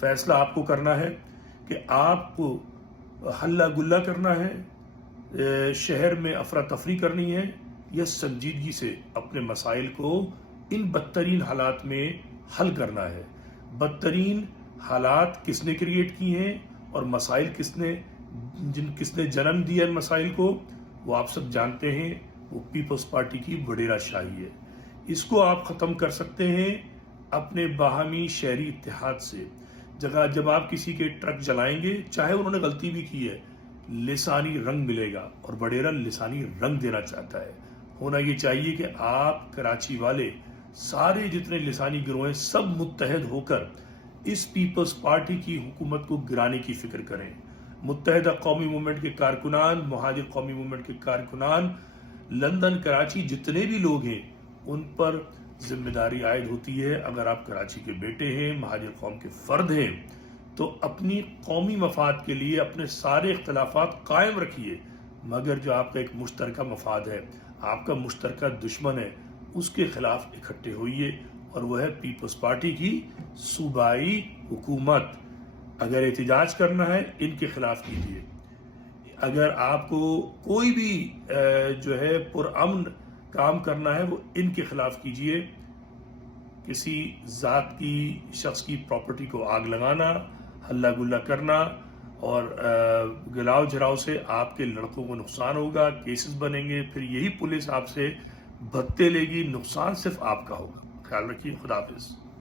فیصلہ آپ کو کرنا ہے کہ آپ کو ہلہ گلہ کرنا ہے، شہر میں افراتفری کرنی ہے، یا سنجیدگی سے اپنے مسائل کو ان بدترین حالات میں حل کرنا ہے۔ بدترین حالات کس نے کریٹ کی ہیں اور مسائل کس نے جنم دیا ان مسائل کو، وہ آپ سب جانتے ہیں، وہ پیپلز پارٹی کی وڈیرا شاہی ہے۔ اس کو آپ ختم کر سکتے ہیں اپنے باہمی شہری اتحاد سے۔ جب آپ کسی کے ٹرک جلائیں گے، چاہے انہوں نے غلطی بھی کی ہے، لسانی رنگ ملے گا، اور وڈیرا لسانی رنگ دینا چاہتا ہے۔ ہونا یہ چاہیے کہ آپ کراچی والے سارے جتنے لسانی گروہ ہیں سب متحد ہو کر اس پیپلز پارٹی کی حکومت کو گرانے کی فکر کریں۔ متحدہ قومی موومنٹ کے کارکنان، مہاجر قومی موومنٹ کے کارکنان، لندن، کراچی جتنے بھی لوگ ہیں، ان پر ذمہ داری عائد ہوتی ہے۔ اگر آپ کراچی کے بیٹے ہیں، مہاجر قوم کے فرد ہیں، تو اپنی قومی مفاد کے لیے اپنے سارے اختلافات قائم رکھیے، مگر جو آپ کا ایک مشترکہ مفاد ہے، آپ کا مشترکہ دشمن ہے، اس کے خلاف اکٹھے ہوئیے، اور وہ ہے پیپلز پارٹی کی صوبائی حکومت۔ اگر احتجاج کرنا ہے، ان کے خلاف کیجیے۔ اگر آپ کو کوئی بھی جو ہے پرامن کام کرنا ہے، وہ ان کے خلاف کیجیے۔ کسی ذات کی، شخص کی پراپرٹی کو آگ لگانا، ہلہ گلہ کرنا اور گلاؤ جھراؤ سے آپ کے لڑکوں کو نقصان ہوگا، کیسز بنیں گے، پھر یہی پولیس آپ سے بھتے لے گی، نقصان صرف آپ کا ہوگا۔ خیال رکھیے، خدا حافظ۔